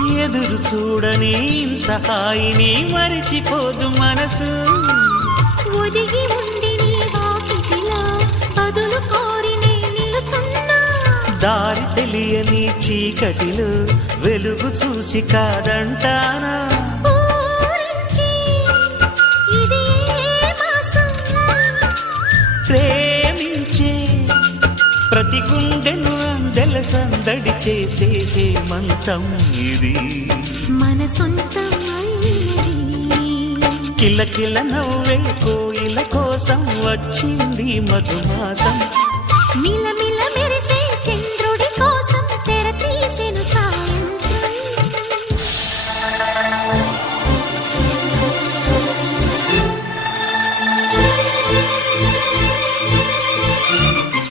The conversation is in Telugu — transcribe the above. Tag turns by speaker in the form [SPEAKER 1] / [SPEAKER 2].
[SPEAKER 1] చూడని ఇంత హాయిని మరిచిపోదు మనసు.
[SPEAKER 2] ఒదిగి ఉండి నీ వాకిటిలో బదులు కోరి నే నిలుచున్నా.
[SPEAKER 1] దారి తెలియని చీకటిలో వెలుగు చూసి కాదంటానా? ప్రేమించే ప్రతి అందెల సందడి చేసే హేమంతం ఇది.
[SPEAKER 2] మన సొంతం
[SPEAKER 1] కిల కిల నవ్వే కోయిల కోసం వచ్చింది మధుమాసం.